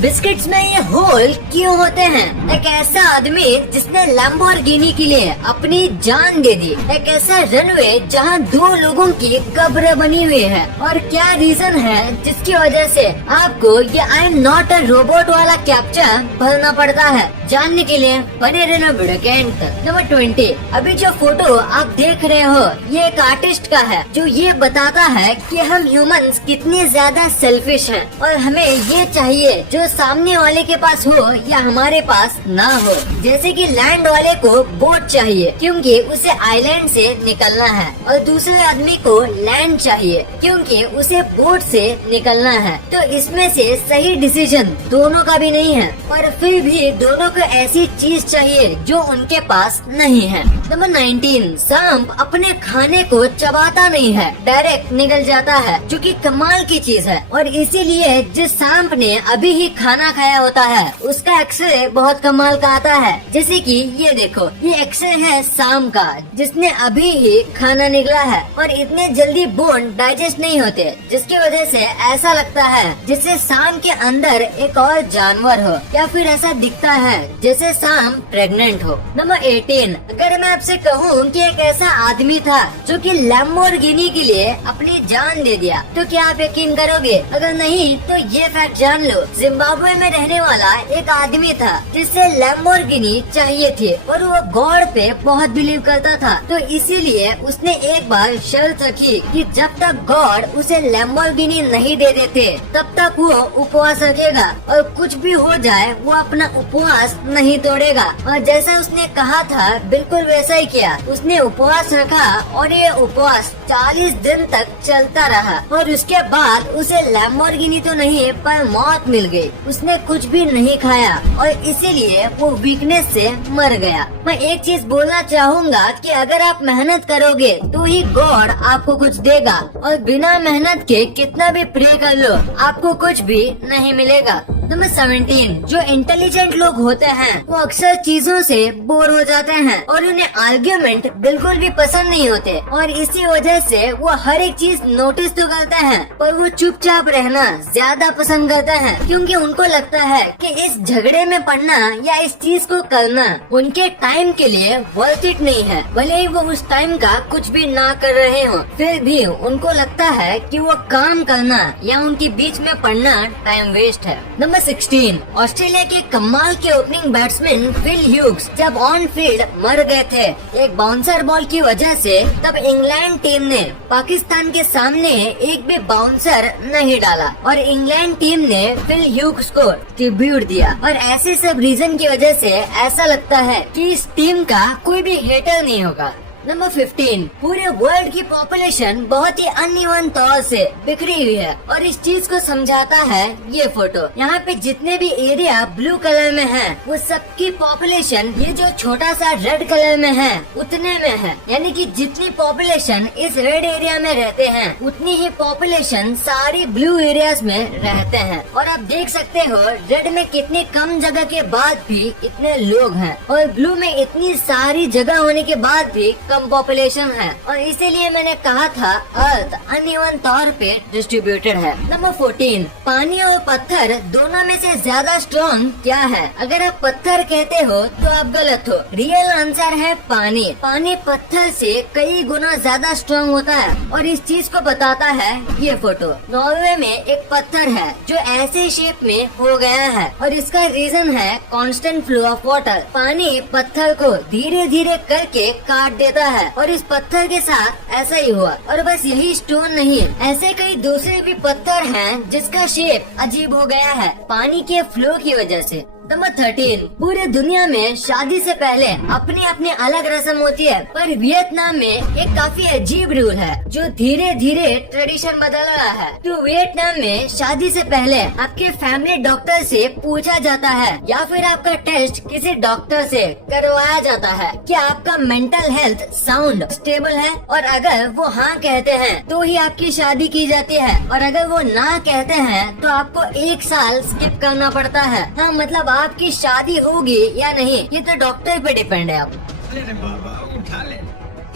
Biscuits में ये whole क्यों होते हैं? एक ऐसा आदमी जिसने लैम्बोर्गिनी के लिए अपनी जान दे दी, एक ऐसा रनवे जहां 2 लोगों की कब्र बनी हुई है, और क्या रीजन है जिसकी वजह से आपको ये I am not a robot वाला कैप्चा भरना पड़ता है? जानने के लिए बने रहना वीडियो के एंड तक। नंबर 20, अभी जो फोटो आप देख रहे हो ये एक आर्टिस्ट का है जो ये बताता है कि हम ह्यूमंस कितने ज्यादा सेल्फिश हैं और हमें ये चाहिए जो सामने वाले के पास हो या हमारे पास ना हो। जैसे कि लैंड वाले को बोट चाहिए क्योंकि उसे आइलैंड से निकलना है, और दूसरे आदमी को लैंड चाहिए क्योंकि उसे बोट से निकलना है। तो इसमें से सही डिसीजन दोनों का भी नहीं है, पर फिर भी दोनों को ऐसी चीज चाहिए जो उनके पास नहीं है। नंबर 19, सांप अपने खाने को चबाता नहीं है, डायरेक्ट निकल जाता है, जो कि कमाल की चीज है। और इसीलिए जिस सांप ने अभी ही खाना खाया होता है उसका एक्सरे बहुत कमाल का आता है। जैसे कि ये देखो, ये एक्सरे है सांप का जिसने अभी ही खाना निकला है, और इतने जल्दी बोन डाइजेस्ट नहीं होते, जिसकी वजह से ऐसा लगता है जैसे सांप के अंदर एक और जानवर हो, या फिर ऐसा दिखता है जैसे सांप प्रेग्नेंट हो। नंबर 18, अगर मैं आपसे कहूँ कि एक ऐसा आदमी था जो कि लैम्बोर्गिनी के लिए अपनी जान दे दिया, तो क्या आप यकीन करोगे? अगर नहीं तो ये फैक्ट जान लो, जिम्बाब्वे में रहने वाला एक आदमी था जिसे लैम्बोर्गिनी चाहिए थी, और वो गॉड पे बहुत बिलीव करता था। तो इसीलिए उसने एक बार शर्त रखी कि जब तक गॉड उसे लैम्बोर्गिनी नहीं दे देते तब तक वो उपवास रखेगा, और कुछ भी हो जाए वो अपना उपवास नहीं तोड़ेगा। और जैसा उसने कहा था बिल्कुल वैसा ही किया, उसने उपवास रखा और ये उपवास 40 दिन तक चलता रहा, और उसके बाद उसे लैम्बोर्गिनी तो नहीं पर मौत मिल गई। उसने कुछ भी नहीं खाया और इसीलिए वो वीकनेस से मर गया। मैं एक चीज बोलना चाहूँगा कि अगर आप मेहनत करोगे तो ही गॉड आपको कुछ देगा, और बिना मेहनत के कितना भी प्रे कर लो आपको कुछ भी नहीं मिलेगा। नंबर 17, जो इंटेलिजेंट लोग होते हैं वो अक्सर चीजों से बोर हो जाते हैं और उन्हें आर्ग्यूमेंट बिल्कुल भी पसंद नहीं होते, और इसी वजह से वो हर एक चीज नोटिस तो करते हैं पर वो चुपचाप रहना ज्यादा पसंद करते हैं, क्योंकि उनको लगता है कि इस झगड़े में पड़ना या इस चीज को करना उनके टाइम के लिए वर्थ इट नहीं है। भले ही वो उस टाइम का कुछ भी ना कर रहे हो, फिर भी उनको लगता है कि वो काम करना या उनके बीच में पड़ना टाइम वेस्ट है। नंबर 16, ऑस्ट्रेलिया के कमाल के ओपनिंग बैट्समैन फिल ह्यूग्स जब ऑन फील्ड मर गए थे एक बाउंसर बॉल की वजह से, तब इंग्लैंड टीम ने पाकिस्तान के सामने एक भी बाउंसर नहीं डाला, और इंग्लैंड टीम ने फिल ह्यूग्स को ट्रिब्यूट दिया। और ऐसे सब रीजन की वजह से ऐसा लगता है कि इस टीम का कोई भी हेटर नहीं होगा। नंबर 15, पूरे वर्ल्ड की पॉपुलेशन बहुत ही अनइवन तौर से बिखरी हुई है, और इस चीज को समझाता है ये फोटो। यहाँ पे जितने भी एरिया ब्लू कलर में है वो सबकी पॉपुलेशन ये जो छोटा सा रेड कलर में है उतने में है, यानी कि जितनी पॉपुलेशन इस रेड एरिया में रहते हैं उतनी ही पॉपुलेशन सारी ब्लू एरियाज में रहते हैं। और आप देख सकते हो रेड में कितनी कम जगह के बाद भी इतने लोग हैं, और ब्लू में इतनी सारी जगह होने के बाद भी कम पॉपुलेशन है, और इसीलिए मैंने कहा था अर्थ अनइवन तौर पे डिस्ट्रीब्यूटेड है। नंबर 14, पानी और पत्थर दोनों में से ज्यादा स्ट्रॉन्ग क्या है? अगर आप पत्थर कहते हो तो आप गलत हो, रियल आंसर है पानी। पानी पत्थर से कई गुना ज्यादा स्ट्रॉन्ग होता है, और इस चीज को बताता है ये फोटो। नॉर्वे में एक पत्थर है जो ऐसे शेप में हो गया है, और इसका रीजन है कांस्टेंट फ्लो ऑफ वाटर। पानी पत्थर को धीरे धीरे करके काट देता है, और इस पत्थर के साथ ऐसा ही हुआ। और बस यही स्टोन नहीं, ऐसे कई दूसरे भी पत्थर हैं जिसका शेप अजीब हो गया है पानी के फ्लो की वजह से। नंबर 13, पूरे दुनिया में शादी से पहले अपनी अपनी अलग रस्म होती है, पर वियतनाम में एक काफी अजीब रूल है जो धीरे धीरे ट्रेडिशन बदल रहा है। तो वियतनाम में शादी से पहले आपके फैमिली डॉक्टर से पूछा जाता है या फिर आपका टेस्ट किसी डॉक्टर से करवाया जाता है कि आपका मेंटल हेल्थ साउंड स्टेबल है, और अगर वो हाँ कहते हैं तो ही आपकी शादी की जाती है, और अगर वो ना कहते हैं तो आपको 1 साल स्किप करना पड़ता है। हाँ, मतलब आपकी शादी होगी या नहीं ये तो डॉक्टर पे डिपेंड है। आप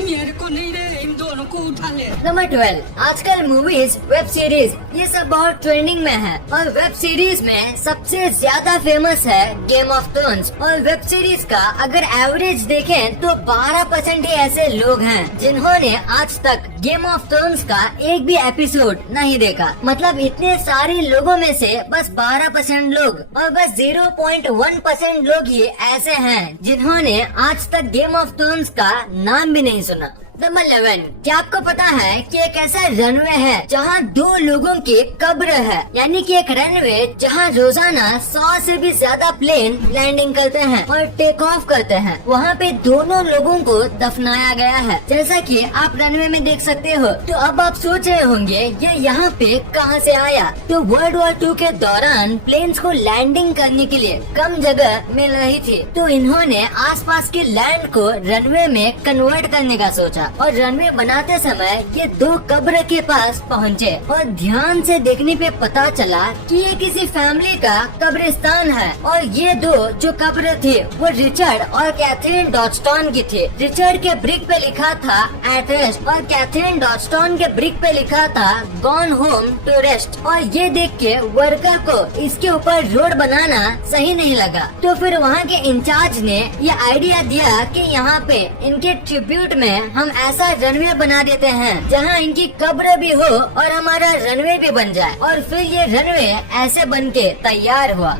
मेरे को नहीं रे, इन दोनों को उठा ले। नंबर 12, आजकल मूवीज, वेब सीरीज ये सब बहुत ट्रेंडिंग में है और वेब सीरीज में सबसे ज्यादा फेमस है गेम ऑफ थ्रोन्स। और वेब सीरीज का अगर एवरेज देखें तो 12% ही ऐसे लोग हैं जिन्होंने आज तक गेम ऑफ थ्रोन्स का एक भी एपिसोड नहीं देखा। मतलब इतने सारे लोगों में से बस 12% लोग और बस 0.1% लोग ही ऐसे हैं जिन्होंने आज तक गेम ऑफ थ्रोन्स का नाम भी नहीं सुना। नंबर 11, क्या आपको पता है कि एक ऐसा रनवे है जहाँ 2 लोगों की कब्र है, यानी कि एक रनवे जहाँ रोजाना 100 से भी ज्यादा प्लेन लैंडिंग करते हैं और टेक ऑफ करते हैं। वहाँ पे दोनों लोगों को दफनाया गया है, जैसा कि आप रनवे में देख सकते हो। तो अब आप सोच रहे होंगे ये यहाँ पे कहाँ से आया? तो वर्ल्ड वॉर 2 के दौरान प्लेन्स को लैंडिंग करने के लिए कम जगह मिल रही थी, तो इन्होंने आसपास के लैंड को रनवे में कन्वर्ट करने का सोचा और रनवे बनाते समय ये 2 कब्र के पास पहुँचे और ध्यान से देखने पे पता चला कि ये किसी फैमिली का कब्रिस्तान है। और ये 2 जो कब्र थे वो रिचर्ड और कैथरीन डॉजस्टोन की थे। रिचर्ड के ब्रिक पे लिखा था एट रेस्ट और कैथरीन डॉजस्टोन के ब्रिक पे लिखा था गॉन होम टू रेस्ट। और ये देख के वर्कर को इसके ऊपर रोड बनाना सही नहीं लगा, तो फिर वहाँ के इंचार्ज ने ये आइडिया दिया कि यहाँ पे इनके ट्रिब्यूट में हम ऐसा रनवे बना देते हैं जहाँ इनकी कब्र भी हो और हमारा रनवे भी बन जाए। और फिर ये रनवे ऐसे बन के तैयार हुआ।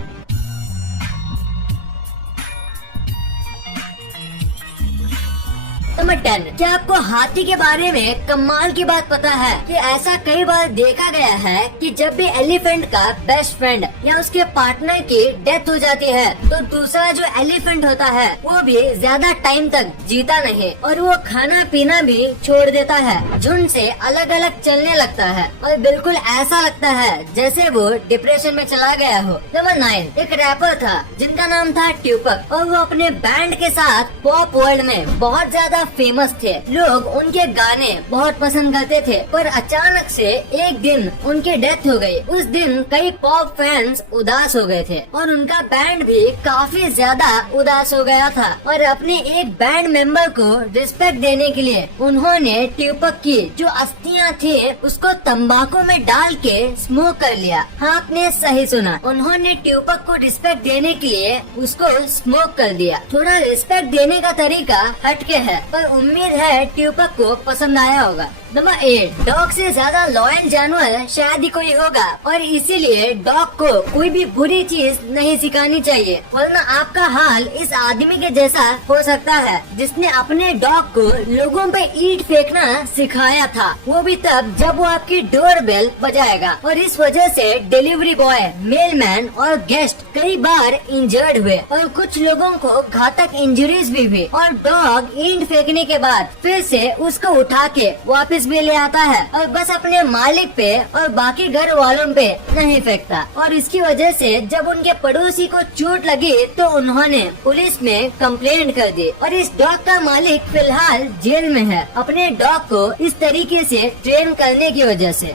नंबर 10, क्या आपको हाथी के बारे में कमाल की बात पता है कि ऐसा कई बार देखा गया है कि जब भी एलिफेंट का बेस्ट फ्रेंड या उसके पार्टनर की डेथ हो जाती है तो दूसरा जो एलिफेंट होता है वो भी ज्यादा टाइम तक जीता नहीं और वो खाना पीना भी छोड़ देता है, झुंड से अलग अलग चलने लगता है और बिल्कुल ऐसा लगता है जैसे वो डिप्रेशन में चला गया हो। नंबर 9, एक रैपर था जिनका नाम था ट्यूपक और वो अपने बैंड के साथ पॉप वर्ल्ड में बहुत ज्यादा फेमस थे। लोग उनके गाने बहुत पसंद करते थे, पर अचानक से एक दिन उनकी डेथ हो गई। उस दिन कई पॉप फैंस उदास हो गए थे और उनका बैंड भी काफी ज्यादा उदास हो गया था और अपने एक बैंड मेंबर को रिस्पेक्ट देने के लिए उन्होंने ट्यूपक की जो अस्थियां थी उसको तंबाकू में डाल के स्मोक कर लिया। हाँ, आपने सही सुना, उन्होंने ट्यूपक को रिस्पेक्ट देने के लिए उसको स्मोक कर दिया। थोड़ा रिस्पेक्ट देने का तरीका हटके है, पर उम्मीद है ट्यूपक को पसंद आया होगा। नंबर 8, डॉग से ज्यादा लॉयल जानवर शायद ही कोई होगा और इसीलिए डॉग को कोई भी बुरी चीज नहीं सिखानी चाहिए, वरना आपका हाल इस आदमी के जैसा हो सकता है जिसने अपने डॉग को लोगों पे ईंट फेंकना सिखाया था, वो भी तब जब वो आपकी डोर बेल बजाएगा। और इस वजह से डिलीवरी बॉय, मेलमैन और गेस्ट कई बार इंजर्ड हुए और कुछ लोगों को घातक इंजरीज भी हुई। और डॉग ईंट फेंकने के बाद फिर से उसको उठा के वापस भी ले आता है और बस अपने मालिक पे और बाकी घर वालों पे नहीं फेंकता। और इसकी वजह से जब उनके पड़ोसी को चोट लगी तो उन्होंने पुलिस में कंप्लेंट कर दी और इस डॉग का मालिक फिलहाल जेल में है अपने डॉग को इस तरीके से ट्रेन करने की वजह से।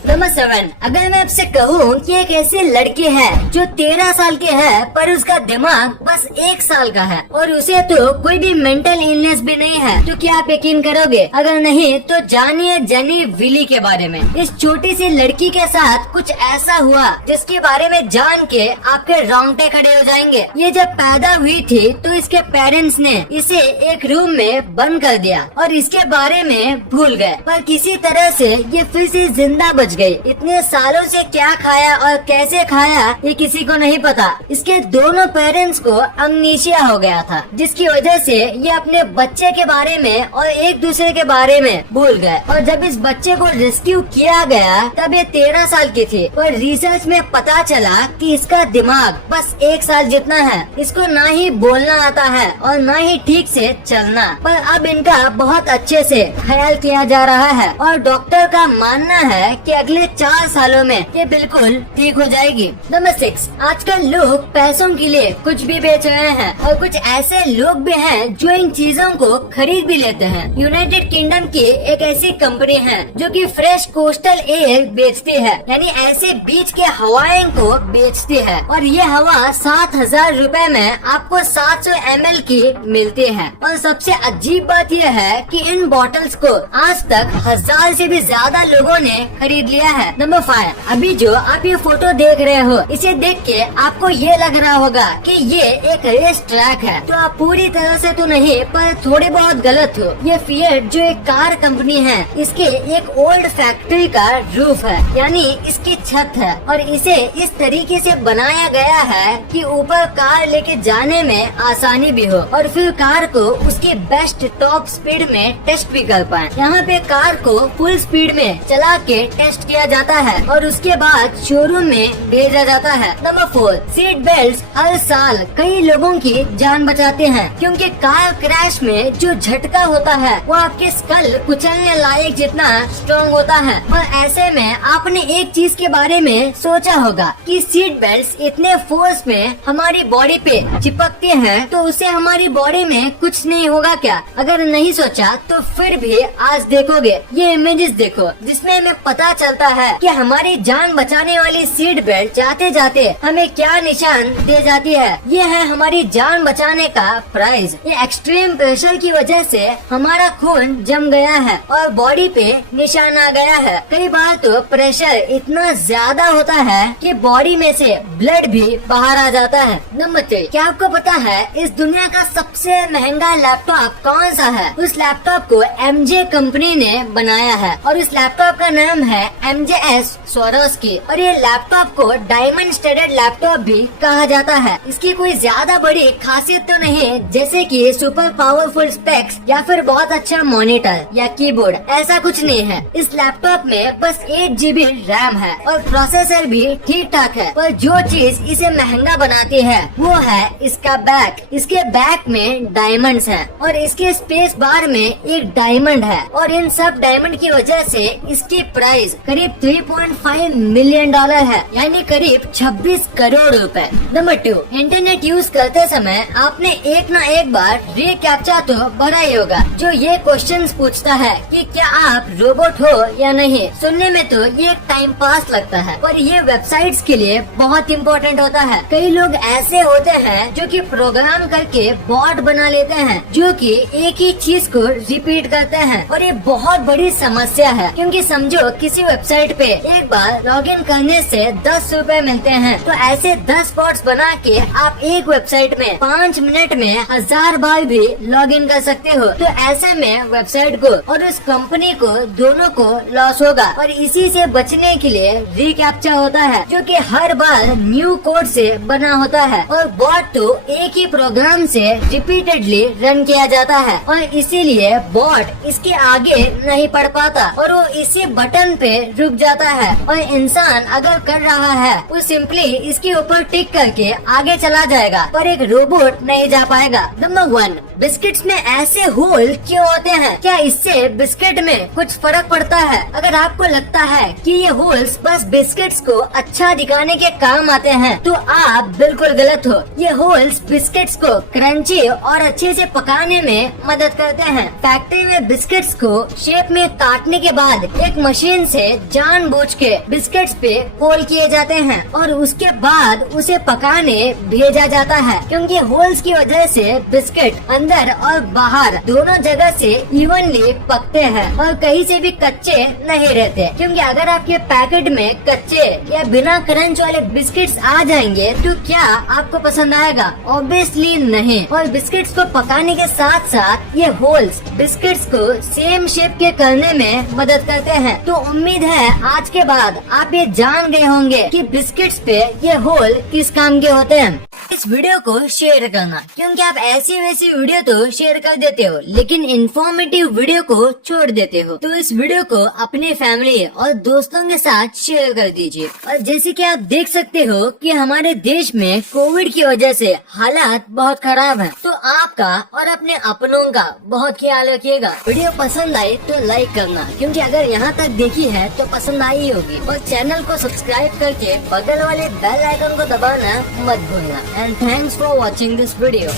नंबर 7, अगर मैं आपसे कहूँ कि एक ऐसी लड़की है जो 13 साल की है पर उसका दिमाग बस 1 साल का है और उसे तो कोई भी मेंटल इलनेस भी नहीं है, तो क्या आप यकीन करोगे? अगर नहीं तो जानिए जेनी विली के बारे में। इस छोटी सी लड़की के साथ कुछ ऐसा हुआ जिसके बारे में जान के आपके रोंगटे खड़े हो जाएंगे। ये जब पैदा हुई थी तो इसके पेरेंट्स ने इसे एक रूम में बंद कर दिया और इसके बारे में भूल गए, पर किसी तरह से ये फिर से जिंदा बच गई। इतने सालों से क्या खाया और कैसे खाया ये किसी को नहीं पता। इसके दोनों पेरेंट्स को अमनीशिया हो गया था जिसकी वजह से ये अपने बच्चे के बारे में और एक दूसरे के बारे में भूल गए। और जब इस बच्चे को रेस्क्यू किया गया तब ये 13 साल की थी, पर रिसर्च में पता चला कि इसका दिमाग बस 1 साल जितना है। इसको ना ही बोलना आता है और ना ही ठीक से चलना, पर अब इनका बहुत अच्छे से ख्याल किया जा रहा है और डॉक्टर का मानना है कि अगले 4 सालों में ये बिल्कुल ठीक हो जाएगी। नंबर 6, आजकल लोग पैसों के लिए कुछ भी बेच रहे हैं और कुछ ऐसे लोग भी हैं जो इन चीजों को खरीद भी लेते हैं। यूनाइटेड किंगडम की एक ऐसी कंपनी है जो कि फ्रेश कोस्टल एयर बेचती है, यानी ऐसे बीच के हवाएं को बेचती है और ये हवा 7,000 रुपए में आपको 700 ml की मिलती है। और सबसे अजीब बात यह है कि इन बॉटल्स को आज तक 1000 से भी ज्यादा लोगों ने खरीद लिया है। नंबर 5, अभी जो आप ये फोटो देख रहे हो, इसे देख के आपको ये लग रहा होगा कि ये एक रेस ट्रैक है, तो आप पूरी तरह से तो नहीं पर थोड़े बहुत गलत हो। ये फिएट जो एक कार कंपनी है, इसके एक ओल्ड फैक्ट्री का रूफ है, यानी इसकी छत है और इसे इस तरीके से बनाया गया है कि ऊपर कार लेके जाने में आसानी भी हो और फिर कार को उसकी बेस्ट टॉप स्पीड में टेस्ट भी कर पाए। यहाँ पे कार को फुल स्पीड में चला के टेस्ट किया जाता है और उसके बाद शोरूम में भेजा जाता है। नंबर 4, सीट बेल्ट हर साल कई लोगों की जान बचाते हैं, क्योंकि कार क्रैश में जो झटका होता है वो आपके स्कल कुचलने लायक जितना स्ट्रॉन्ग होता है। और ऐसे में आपने एक चीज के बारे में सोचा होगा कि सीट बेल्ट इतने फोर्स में हमारी बॉडी पे चिपकते हैं तो उससे हमारी बॉडी में कुछ नहीं होगा क्या? अगर नहीं सोचा तो फिर भी आज देखोगे ये इमेजेस देखो, जिसमें हमें पता चलता है कि हमारी जान बचाने वाली सीट बेल्ट जाते जाते हमें क्या निशान दे जाती है। ये है हमारी जान बचाने का प्राइस। ये एक्सट्रीम प्रेशर की वजह से हमारा खून जम गया है और बॉडी पे निशान आ गया है। कई बार तो प्रेशर इतना ज्यादा होता है कि बॉडी में से ब्लड भी बाहर आ जाता है। नंबर 3, क्या आपको पता है इस दुनिया का सबसे महंगा लैपटॉप कौन सा है? उस लैपटॉप को MJ कंपनी ने बनाया है और इस लैपटॉप का नाम है MJS Swarovski और ये लैपटॉप को डायमंड स्टडड लैपटॉप भी कहा जाता है। इसकी कोई ज्यादा बड़ी खासियत तो नहीं जैसे कि सुपर पावरफुल स्पेक्स या फिर बहुत अच्छा मॉनिटर या कीबोर्ड, ऐसा कुछ नहीं है। इस लैपटॉप में बस 8 GB रैम है और प्रोसेसर भी ठीक ठाक है, पर जो चीज इसे महंगा बनाती है वो है इसका बैक। इसके बैक में डायमंड्स हैं और इसके स्पेस बार में एक डायमंड है और इन सब डायमंड की वजह से इसकी प्राइस करीब 3.5 मिलियन डॉलर है, यानी करीब 26 करोड़ रुपए। नंबर 2, इंटरनेट यूज करते समय आपने एक न एक बार रीकैप्चा तो भरा ही होगा, जो ये क्वेश्चंस पूछता है कि क्या आप रोबोट हो या नहीं। सुनने में तो ये एक टाइम पास लगता है, पर ये वेबसाइट्स के लिए बहुत इम्पोर्टेंट होता है। कई लोग ऐसे होते हैं जो कि प्रोग्राम करके बॉट बना लेते हैं जो कि एक ही चीज को रिपीट करते हैं और ये बहुत बड़ी समस्या है, क्योंकि समझो किसी वेबसाइट पे एक बार लॉगिन करने से 10 रुपए मिलते हैं, तो ऐसे 10 बॉट्स बना के आप एक वेबसाइट में 5 मिनट में 1000 बार भी लॉगिन कर सकते हो। तो ऐसे में वेबसाइट को और उस कंपनी को दोनों को लॉस होगा और इसी से बचने के लिए रीकैप्चा होता है जो कि हर बार न्यू कोड से बना होता है और बॉट तो एक ही प्रोग्राम से रिपीटेडली रन किया जाता है और इसीलिए बॉट इसके आगे नहीं पढ़ पाता और वो इसी बटन पे रुक जाता है और इंसान अगर कर रहा है वो सिंपली इसके ऊपर टिक करके आगे चला जाएगा, पर एक रोबोट नहीं जा पाएगा। नंबर 1, बिस्किट्स में ऐसे होल क्यों होते हैं? क्या इससे बिस्किट में कुछ फर्क पड़ता है? अगर आपको लगता है कि ये होल्स बस बिस्किट्स को अच्छा दिखाने के काम आते हैं तो आप बिल्कुल गलत हो। ये होल्स बिस्किट्स को क्रंची और अच्छे से पकाने में मदद करते हैं। फैक्ट्री में बिस्किट्स को शेप में काटने के बाद एक मशीन से जानबूझ के बिस्किट्स पे होल किए जाते हैं और उसके बाद उसे पकाने भेजा जाता है, क्योंकि होल्स की वजह से बिस्किट अंदर और बाहर दोनों जगह से इवनली पकते हैं और कहीं से भी कच्चे नहीं रहते। क्योंकि अगर आपके पैकेट में कच्चे या बिना क्रंच वाले बिस्किट्स आ जाएंगे तो क्या आपको पसंद आएगा? ऑब्वियसली नहीं। और बिस्किट्स को पकाने के साथ साथ ये होल्स बिस्किट्स को सेम शेप के करने में मदद करते हैं। तो उम्मीद है आज के बाद आप ये जान गए होंगे कि बिस्किट्स पे ये होल किस काम के होते हैं। इस वीडियो को शेयर करना, क्योंकि आप ऐसी वैसी वीडियो तो शेयर कर देते हो लेकिन इन्फॉर्मेटिव वीडियो को छोड़ देते हो। तो इस वीडियो को अपने फैमिली और दोस्तों के साथ शेयर कर दीजिए। और जैसे कि आप देख सकते हो कि हमारे देश में कोविड की वजह से हालात बहुत खराब है, तो आपका और अपने अपनों का बहुत ख्याल रखिएगा। वीडियो पसंद आई तो लाइक करना, क्योंकि अगर यहाँ तक देखी है तो पसंद आई होगी। और चैनल को सब्सक्राइब करके बगल वाले बेल आइकन को दबाना मत भूलना। And thanks for watching this video.